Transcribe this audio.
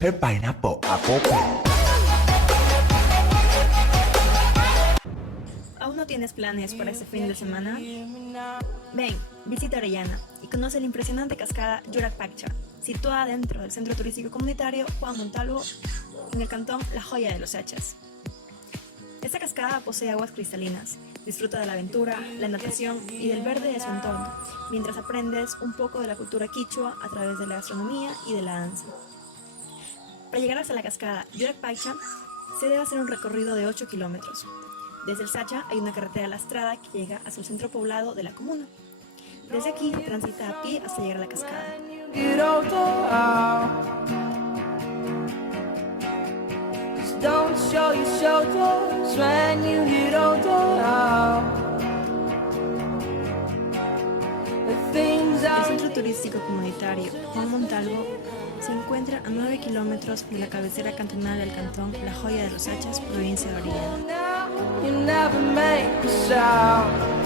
pineapple apple pen. ¿Aún no tienes planes para este fin de semana? Ven, visita Orellana y conoce la impresionante cascada Yurak-Paccha, situada dentro del Centro Turístico Comunitario Juan Montalvo, en el cantón La Joya de los Hachas. Esta cascada posee aguas cristalinas. Disfruta de la aventura, la natación y del verde de su entorno, mientras aprendes un poco de la cultura quichua a través de la gastronomía y de la danza. Para llegar hasta la cascada Yurak-Paccha, se debe hacer un recorrido de 8 kilómetros. Desde el Sacha hay una carretera lastrada que llega hasta el centro poblado de la comuna. Desde aquí transita a pie hasta llegar a la cascada. Don't show your shoulders when you get older. El Centro Turístico Comunitario Juan Montalvo se encuentra a 9 kilómetros de la cabecera cantonal del cantón La Joya de los Hachas, provincia de Orellana. You never make a sound.